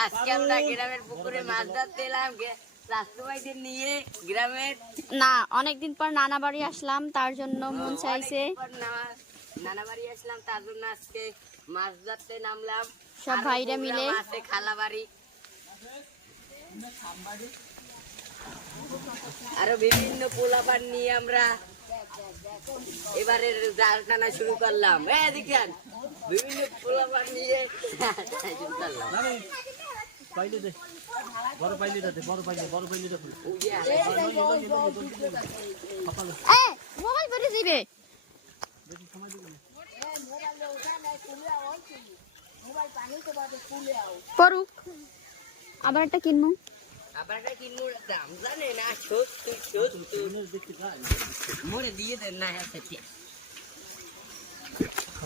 আজকে আমরা গ্রামের পুকুরে মাছ ধরতে এলাম রাস্তাবাইদের নিয়ে গ্রামের না অনেকদিন পর নানা বাড়ি আসলাম তার জন্য মন চাইছে নানা বাড়ি আসলাম তার জন্য আজকে মাছ ধরতে নামলাম সব ভাইরা মিলে আছে খালা বাড়ি আরো বিভিন্ন পোলাপান নিয়ে আমরা এবারে জাল টানা শুরু করলাম দেখেন বিভিন্ন পোলাপান নিয়ে শুরু করলাম পাইলে দে বড় পাইলে দে বড় পাইলে দে মোবাইল বেরিয়ে যাবে পড়ুক আবার একটা কিনবো দাম জানে না মরে দিয়ে দেন না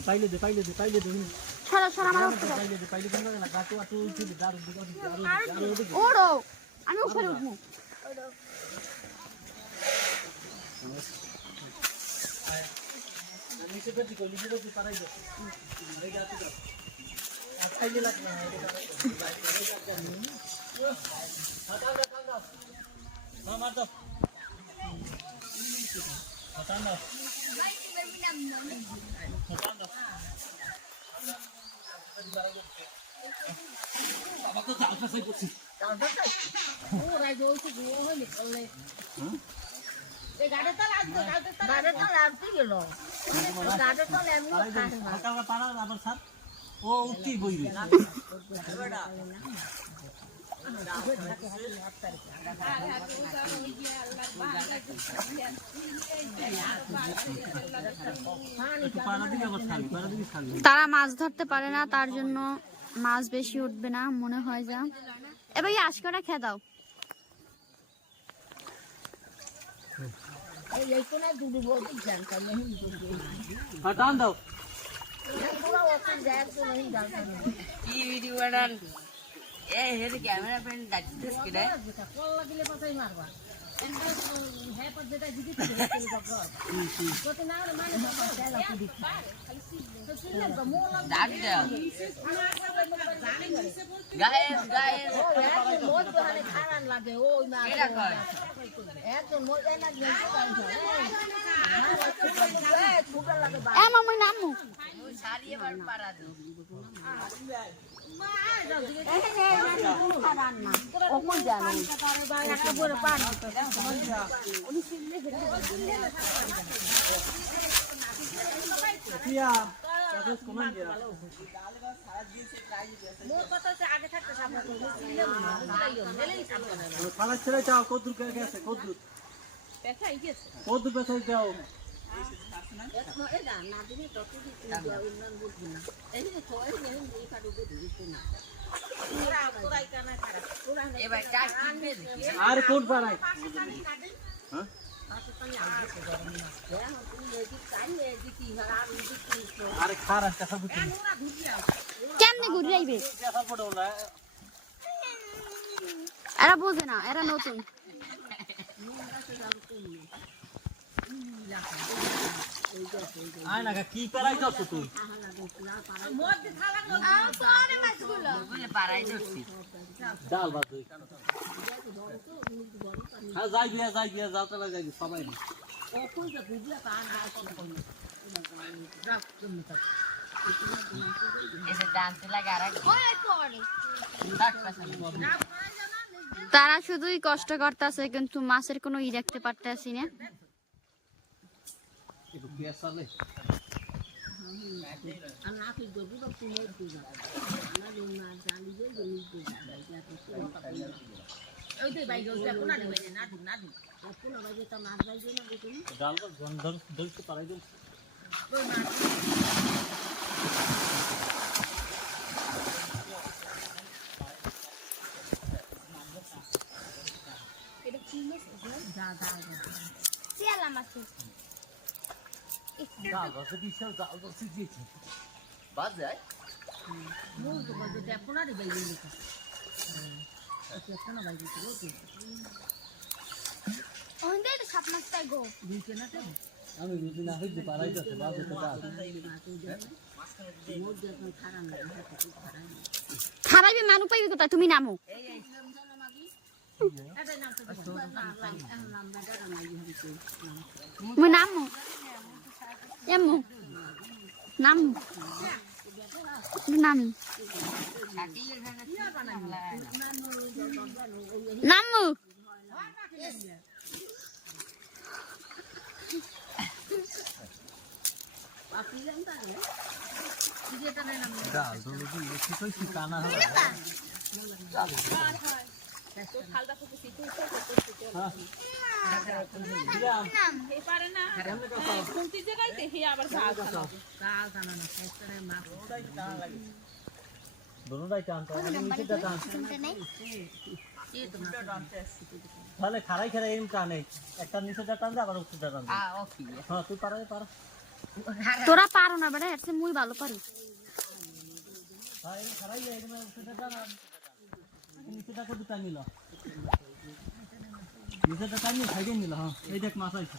পাইলে দে সরা সরা আমার পাইলে না গাটো আটু উঠে দাঁড় ওড়ো আমি উপরে উঠবো নিচে বেটি কই নিচে বেটি পারাই দে এই গাটো দাও পাইলে লাগবে মার দাও হটান দাও বাবা তো জাল ফাঁসাই করছি ও উঠতি বইবে তারা মাছ ধরতে পারে না তার জন্য মাছ বেশি উঠবে না মনে হয় যা এবার আশকরা খেয়ে দাও টান দাও কি ভিডিও বানান হেরে ক্যামেরা ফ্রেন্ড ডাকতেছ কি রে খালা ছেড়ে যাও কদ্দুর গেছে কদ্দুর পেছাই যাও আর কোন পাড়ায় আরে খারাপ দেখা বুঝি কেমনে ঘুরে যাইবে এরা বোঝে না এরা নতুন আয় না কি পারাই যাচ্ছ তুই ডাল ভাত হ্যাঁ যাই দিয়া যাওটা যাই সবাই তারা শুধুই কষ্ট করতেছে কিন্তু মাছের কোনো ই দেখতে পারতেছি না আমি যদি না হইতে পারাই যাচ্ছে বাজে তো খারাইবে মানু পাইবে কোথায় তুমি নামো মুই নামো এমু নামো নামি নামো ডাল তো কি কি কইছি কানা হবে দোনোটাই টানতো নিচেটা টান তাহলে খাড়াই খাড়াই এম টানে একটা নিচেটা টানবে আবার উপরটা টানবে হ্যাঁ তুই পারবে পারো তোরা পারো না বেটা এর মুই ভালো পারি হ্যাঁ এই খাড়াই একদম উপরটা টানা নিচেটা কত টানিল নিচেটা টানিয়ে খাইয়ে নিল হ্যাঁ এই দেখ মাছ আইছে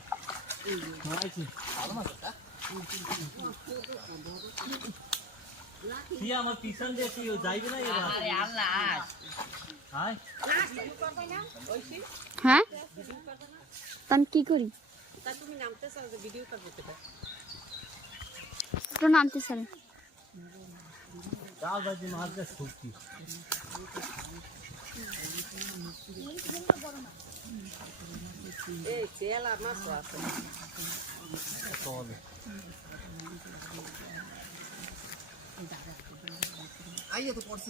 হ্যাঁ আইছে ভালো মাছটা সিয়া আমার টিউশন যে কি যাইবে না এবার আরে আল্লাহ হাই হ্যাঁ আমি কি করি তো নামতে স্যার ডাল ভাজি মাছ দিয়ে শুকি এই তেল আর মাছ আছে চল আইয়ে তো পড়ছি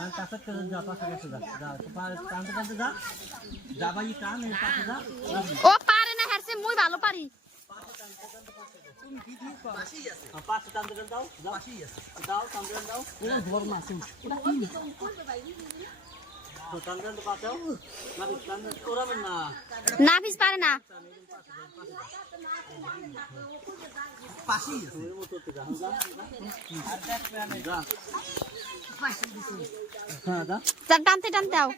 আর কাছে চলে যা পাশে গেছে যা যা তো টানতে টানতে যা যা ভাই টান এর পাশে যা ও পারে না হেরছে মুই ভালো পারি পাশে টানতে টানতে দাও দাও পাশেই আছে দাও টানতে টানতে দাও ওরা ধর মাছ তো টানতে টানতে পাশে দাও না টানতে করাবেন না না পিস পারে না পাশেই আছে এর মতো তো যা যা যা হ্যাঁ যা যা টানতে টানতে আও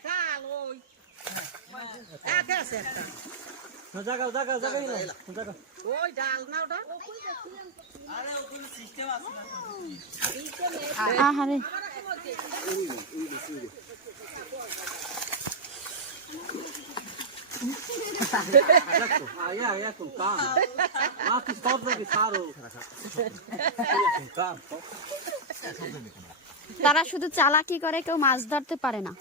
জায়গা জায়গা জায়গা জায়গা ওই ডাল না ওটা আহারে আয়া আয়া কোন কাম মা কি সব জায়গায় সারো কাম তারা শুধু চালাকি করে কেউ মাছ ধরতে পারে না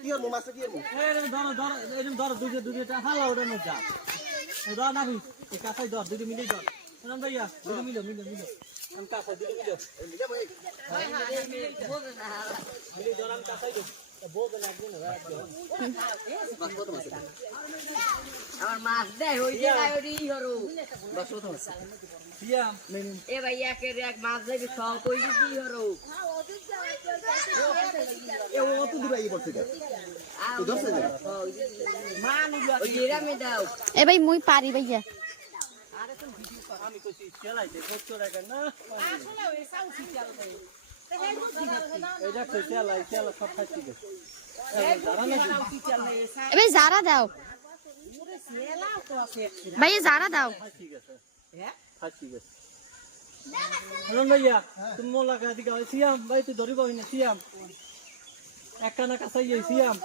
কি আর মাছ কি আর এরম ধরো ধরো এরম ধরো দুইটা হালা ওটার মধ্যে ধর না ভাই এই কাছাই ধর দুটো মিলে ধর নাম ভাইয়া দুটো মিলে আমি কাছাই দুটো মিলে মিলে ধর আমি কাছাই ধর বোঝেন একদিন আমার মাছ দেয় ওই জায়গায় ওই হরো বাস কত আছে সিয়াম এ ভাই একের এক মাছ দেবে সব কই দিই হরো এ ও তো দূর আইয়ে পড়ছে তো ধরছে না ওই এরামে দাও এ ভাই মুই পারি ভাইয়া আমি কইছি চালাইতে কষ্ট রাখেন না এটা তো চালাই সব খাচ্ছি এ ভাই জারা দাও ভাইয়া জারা দাও ঠিক আছে ঠিক আছে হ্যালো ভাইয়া তুমি মোলা কা দিকে সিয়াম ভাই তুই ধরিব না সিয়াম একখানা কাছাই সিয়াম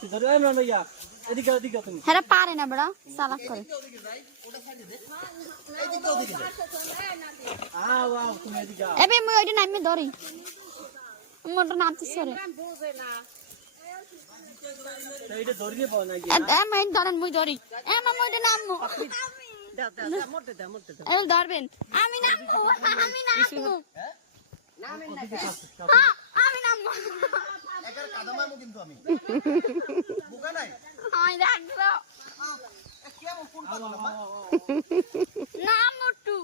তুই ধরি না ভাইয়া এদিকে এদিকে তুমি হ্যাঁ পারে না বড়া চালাক করে আও তুমি এদিকে এ ভাই মুই ওইটা নামি ধরি মোটা নামতে সরে এইটা ধরিয়ে পাও না এ মাই ধরেন মুই ধরি এ মামা ওইটা নামমু এ ধরবেন আমি নামমু আমি নামমু হ্যাঁ আমি নামমু একার কাদামামু কিন্তু আমি বুকা নাই আমি রাখবো কেমন কোন পাগল মা নাম মোটু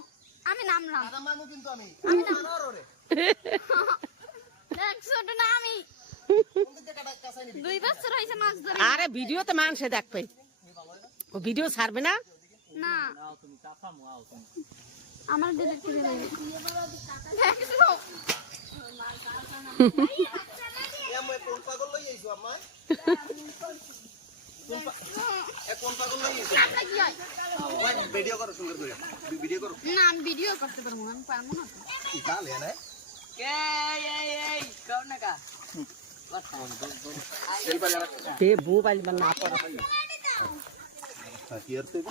আমি নামলাম কাদামামু কিন্তু আমি আনোর রে দেখছো তো না আমি কোন দিকে কাটা কাছাই নিবি 2 বছর হইছে মাছ ধরি আরে ভিডিওতে মানুষে দেখবে ও ভিডিও ছাড়বে না না আও তুমি কাছামু আও তুমি আমার ডিলিট করে দেবে দেখছো এ মই কোন পাগল লই আইছো আমায় কোন পাগল লাগিয়েছে ভিডিও করো সুন্দর করে ভিডিও করো না আমি ভিডিও করতে পারবো না, আমি পারবো না। তাহলে না কে এই কোন না কা সেল পারে তে মোবাইল না পড়া কি আর তুই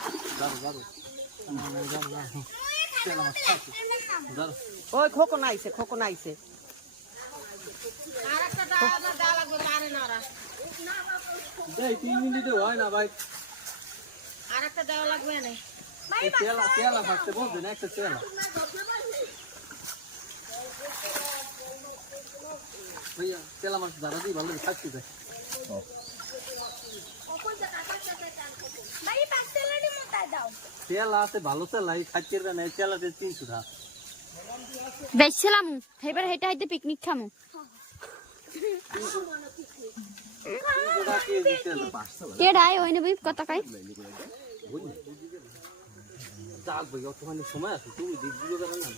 ওই খোকো নাইছে এই 3 মিনিটে হয় না ভাই। আরেকটা দেওয়া লাগবে না। এই তেলা ফাটতে বলবেন একটা তেলা ভাইয়া, তেলা মাছ ধরা দিয়ে ভালো খাচ্ছি ভাই। তেলা আছে ভালো তেলা, এই খাচ্ছি না, এই তেলাতে 300 টাকা। বেচছিলাম এবার হেঁটে হেঁটে পিকনিক খামু। 300 টাকা কেজি তেলা। কেডাই ওই নেবি কত কাই? যাক ভাই, অতখানি সময় আছে, তুমি দেখবি না।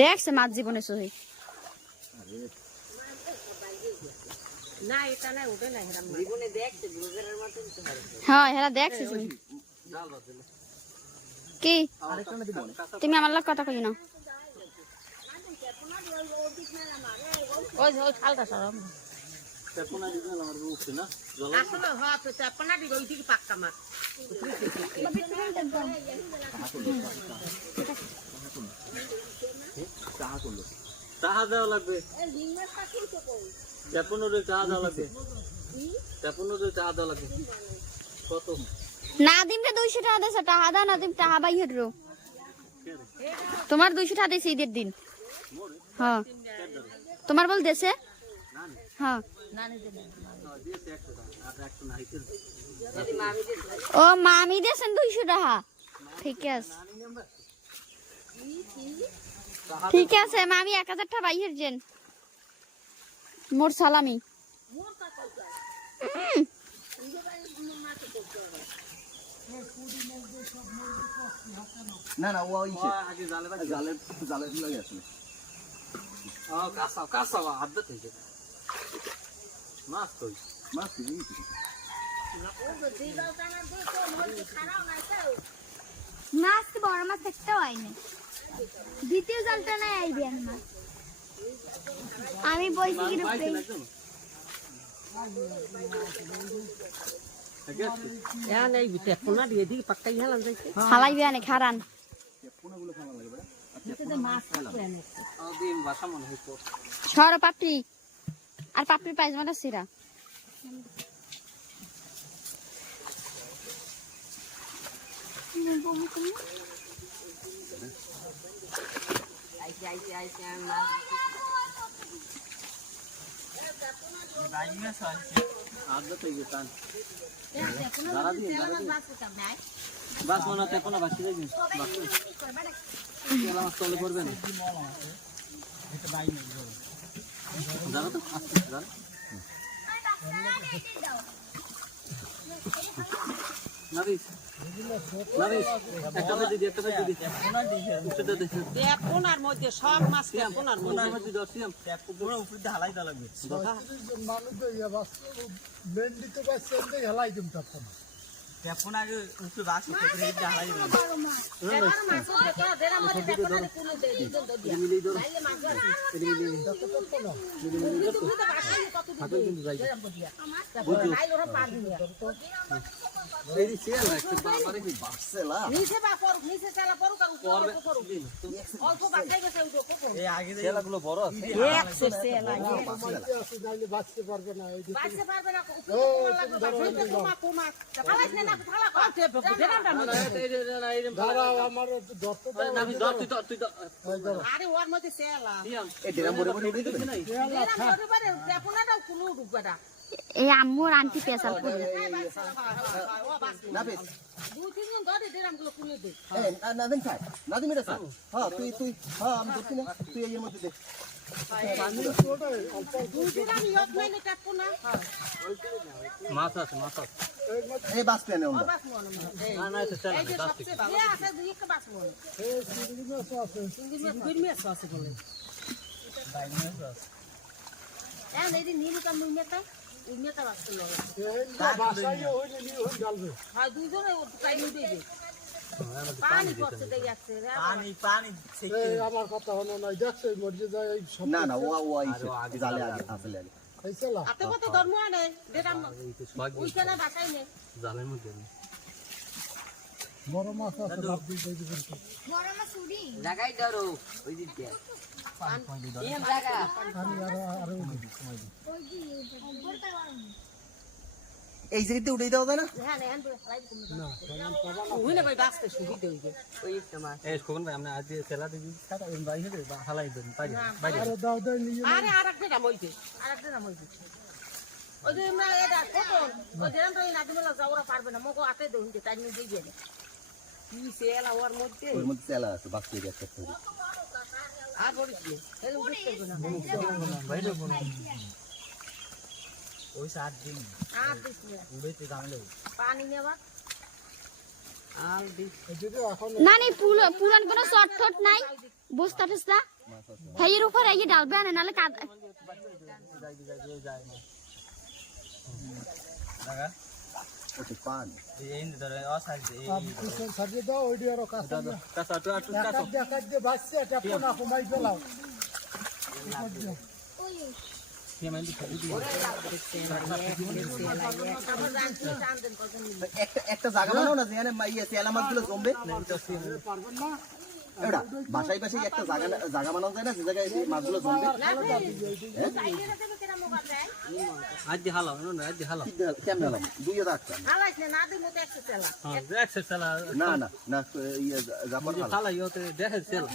দেখছে মাছ জীবনে সহি। না এটা না ওটা না হেরাম জীবনে দেখছে ব্লগারের মতন তো হয় হ্যাঁ হেরা দেখছে তুমি ডাল বাদ দিলে। কি আরেকটা না দিব তুমি আমার লাগ কথা কই না। ওই খালটা সরম তেপনা দিলে আমার উঠছে না জল। আসলে হ্যাঁ তো চাপনা দি ওই দিকে পাক্কা মাছ চাহা দেওয়া লাগবে, তেপনের চাহা দেওয়া লাগবে, তেপনের চাহা দেওয়া লাগবে। কত নাদিমকে 200 টাকা দেছে, টাকা দা নাদিম টাকা বাইর রো। তোমার 200 টাকা দিছে ঈদের দিন। হ্যাঁ তোমার বল দেছে। হ্যাঁ ও মামি দেছেন 200 টাকা। ঠিক আছে ঠিক আছে মামি 1000 টাকা বাইর যেন মোর সালামি। না না ও ইসে আগে জালে বাদ জালে জালে লাগে আসলে কাঁচা কাঁচা হাত থেকে মাছ তো মাছ কি মাছ তো বড় মাছ একটা হয়নি, দ্বিতীয় জালটা নাই আইবি মাছ। আমি বইছি কি রূপে এখন এই তেপনা দিয়ে দিকে পাক্কা হেলাম যাইছে হালাইবি আনে খারান। কোনগুলো খাওয়া লাগে বড় মাছ দিন বাসা মনে হইতো। সর পাপড়ি আর পাপড়ি পাইজমাটা সিরা। আইছে মাছ আদা তো ইতান দাঁড়া দিয়ে বাস মনে তেপনা বাসি যাই বাস তেলা মাছ তলে পড়বে না। দাঁড়া তো আস্তে দাঁড়া। নাবিস নাবিস একটা দিদি একটা দিদি উঠতে দে তেপনার মধ্যে সব মাছ তেপনার মধ্যে কোনার মধ্যে দর্শিয়াম পুরো উপরে দিয়ে হালাই দা লাগবে। তেপন আগে উপরে বাস উঠে দিয়ে হালাই দিবেন। মিলি ধরো হাতে কিন্তু যাই বুঝু এই সেল একটা বাবারে কি বাসেলা নিচে বা পর নিচে চালা পর পড়বে অল্প বাকাই গেছে ওই তো এই আগে সেলাগুলো বড় আছে এক সেলা বাঁচতে পারবে না কুমা কুমা আলাস না থালা করতে দেনাটা নাবি ধর তুই আরে ওর মধ্যে সেলা এই ড্রাম বড় বড় উঠে দিবেন দেনা পরিবারে তেপনাটাও কোনো ডুববাটা এই আম্মুর আন্টি পেশাল করে না বেশ দুই তিন জন ধরে দেনাগুলো খুলে দে এই নাদিম খায় নাদিম এটা স্যার হ্যাঁ তুই হ্যাঁ আমি ধরছি না তুই এর মধ্যে দে দুই দিন আমি ইয়ত মাইনে তেপনা মাছ আছে মাছ আছে এই বাস প্লেনে আমরা বাস মনে না না এটা সেলা এই যে সবচেয়ে ভালো আছে দুই একটা বাস মনে এই চিংড়ি মাছ আছে বলে এই নীল কাম মুইনেটা আমার কথা হলো না দেখছো মর্জি যায় এই সব না না ও আইছে জালে আগে আসলে আগে খাইছলা জালের মধ্যে বড় মাছ আছে লাভ দিয়ে দিবেন জায়গায় ধরো ওই দিক দিয়ে নিয়ম জায়গা আমি আরো এই জায়গাতে উঠে দেওয়া যায় না ওই একটা মাছ এই খোকন ভাই আমরা আজ সেলা দিবি কাটা ওই বাইরে দে হালাই দেন বাইরে বাইরে আরো দাও দাও নিয়ে কি সেলা ওর মধ্যে ওর মধ্যে তেলা আছে বাক্সে একটা করে আর পড়ছে বাইরে কোন ওই 7 দিন উড়েতে গামলে আর দিক যদি এখন না নি পুরান কোনো শর্ট থট নাই বস্তা টস্তা হেয়ের উপর এই ডালবে আনে নালে কাদ যায় না লাগা ওতে পান এই ধরে অসাইজ এই আপনি পিছন সাজিয়ে দাও ওই দিয়ে আরো কাছে দাও কাটা তো আটু কাটা দেখা দিয়ে বাসছে এটা কোনা কমাই ফেলাও একটা জায়গা বানাও না যেখানে ইয়ে তেলা মাছগুলো জমবে এটা বাসায় বাসায় একটা জায়গা বানানো যায় না যে জায়গায় এই মাছগুলো জমবে আজ দি হালাও না আজ দি হালাও কেমন হলাম 2000 টাকা হ্যাঁ দেখছ সেলা না না না ইয়ে জাপান ভালো হালা ইওতে দেখে সেলা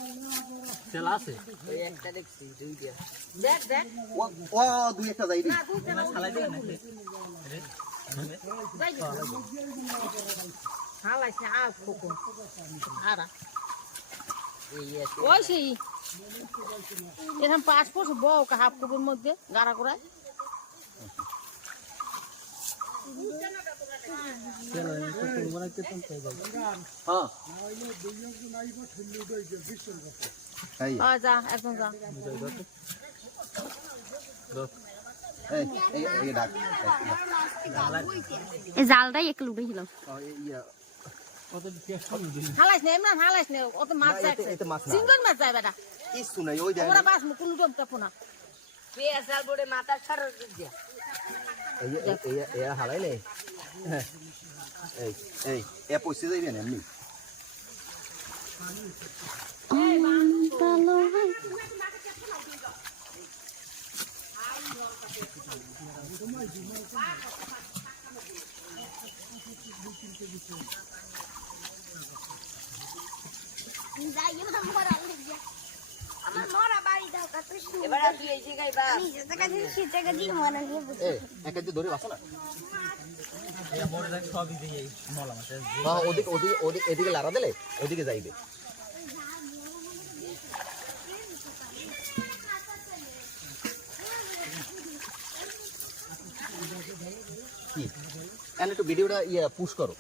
সেলা আছে ওই একটা দেখছি দুইটা ও দুই একটা যাইবি হালাই দেন ওই সেই এরকম পাসপোর্ট বউ হাফ কুবের মধ্যে গাড়া করে সেলা তো বানাইতে তো চাই হ্যাঁ এই যা একদম যা এই এই ডাক এই জালটাই এক লুটে ছিল হালাইস না এমন হালাইস না অত মাছ যাচ্ছে এতে মাছ না সিঙ্গল মাছ যায় বেটা এই শুনাই ওই যায় ওরা বাস মুকুল জম কাপো না পেয়াসাল বড়ে মাথার ছাড় দিয়ে এই হালাই নেই এই এ পয়সা যাইবে না এমনি এবার তুই এই জায়গায় বা এক একটু ধরে বাসো না এই মোড়ে দেখ সবই দিয়ে এই মলা মাছ হ্যাঁ ওদিকে এদিকে লারা দিলে ওদিকে যাইবে কি এন্ড একটু ভিডিওটা ইয়া পুশ করো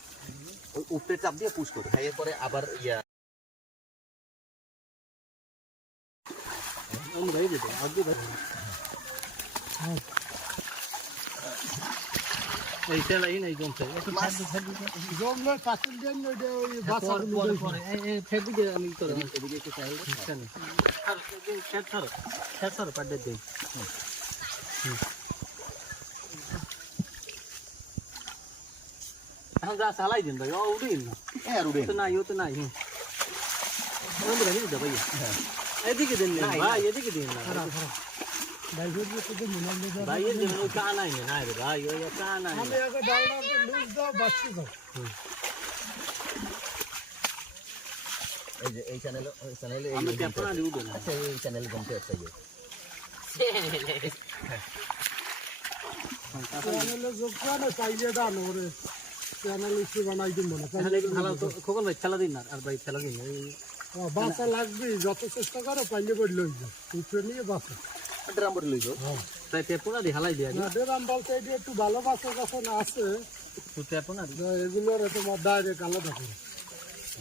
ওই উপরে চাপ দিয়ে পুশ করো হ্যাঁ এরপরে আবার ইয়া আমি ভাই দিতে আগে ভাই এই সেলা এই নাই জমছে একটু জমলে পাঁচিল দেন ওই বাসা পরে পরে এই ফেবি দিয়ে আমি করে এদিকে একটু চাই আর শেষ ধরো পাড়ে দেই এখন যা চালাই দিন ভাই ও উড়িন না হ্যাঁ রুবেন তো নাই ও তো নাই বন্ধু ভাই দে ভাই এদিকে দিন ভাই এদিকে দিন না ভাই এদিকে ওই কানা নাই না রে ভাই ওই কানা নাই আমি আগে ডালনা লুজ দাও বাচ্চি দাও এই যে এই চ্যানেলে আমি পেপনা দিব না আচ্ছা এই চ্যানেলে গমতে আছে চ্যানেলে যোগ করে পাইলে দান ওরে চ্যানেল ইস্যু বানাই দিন মনে তাহলে ভালো তো খোকন ভাই খেলা দিন আর ভাই খেলা দিন বাসা লাগবে যত চেষ্টা করো পাইলে বই লই যাও উপরে নিয়ে বাসা ড্রাম বড় লইছো তাই পেপনা দি হালাই দিয়া না দেরাম বলতে এটি একটু ভালো বাসা যখন আছে তো পেপনা দি এগুলোর তোমার ডাইরেক্ট আলাদা করে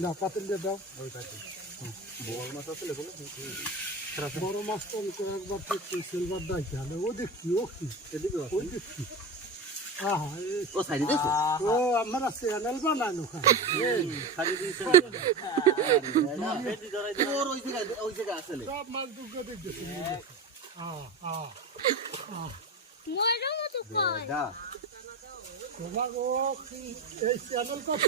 না পাতিল দিয়ে দাও বড় মাছ আছে লেগুলো বড় মাছ তো একবার ঠিক সিলভার ডাইতে হবে ও দেখছি ও কি এদিকে ওই দেখছি আহা, ও সাইডে দিয়েছে ও আমরা চ্যানেল বানানো তোর ওই জায়গায় আসলে সব মাছ দুগ্গ দেখতেছি দা তোমার ও এই চ্যানেল কত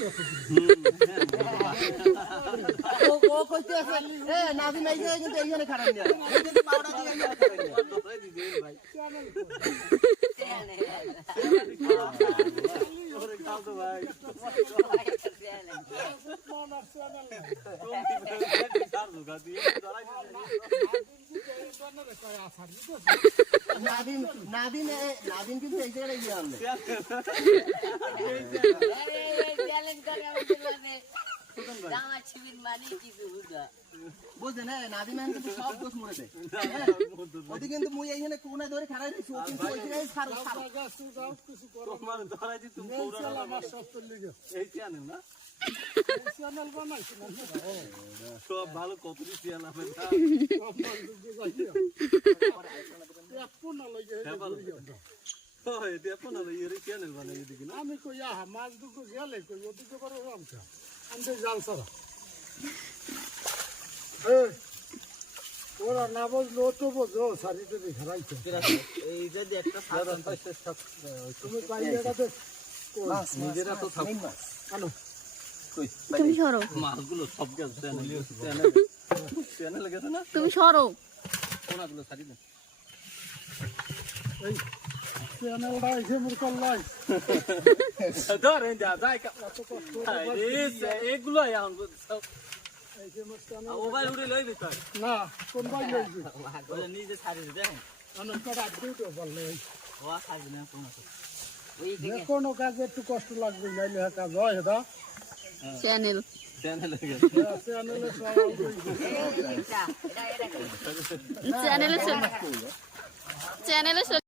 ও কইতে আছে এ নাদিম এই যে কিন্তু এইখানে খারাপ নিয়া এই কিন্তু পাউডা দিয়ে এইখানে খারাপ নিয়া ভাই ওরে খাও তো ভাই নাদিন কিন্তু এই জায়গায় গিয়ে আনলে বুঝলেন নাদিম কিন্তু সব দোষ মনে দেয় ওটি কিন্তু মুই এইখানে কোনায় ধরে খারাই দিচ্ছি ও কিন্তু ওই জায়গায় ছাড়ো তোমার ধরাই দি তুমি আমার সব চলে গেছে এই চ্যানেল না চ্যানেল বানাইছি না সব ভালো কত দিছি না সব মাছ দুগ্গ যাইয়া আপন লাগে হয় দেখো না এই চ্যানেল বানাই দিকি না আমি কই আহা মাছ দুগ্গ গেলে কই ওদিকে করে রামছা আমি জাল সারা ওরা না বুঝলো তো বোঝো শাড়িতে দেখাইছে এই যদি একটা তুমি বাইরেটাতে নিজেরা তো থাকুন না আনো তুমি সরো মাছগুলো সব গেছে চ্যানেল গেছে না তুমি সরো কোনাগুলো ছাড়ি দেন এই চ্যানেলটা এসে মোর কল্লাই ধরেন যা যাই এত কষ্ট এগুলো এখন এসে মোর চ্যানেল মোবাইল উড়ে লই দিত না কোন বাই লইছি ওরে নিজে ছাড়ি দে দেখেন আমি কটা দিতে বললে ও ছাড়ি না কোন যে কোনো কাজে একটু কষ্ট লাগবে নাইলে কাজ হয় এটা চ্যানেল চ্যানেল গেছে চ্যানেলে চ্যানেলে চ্যানেলে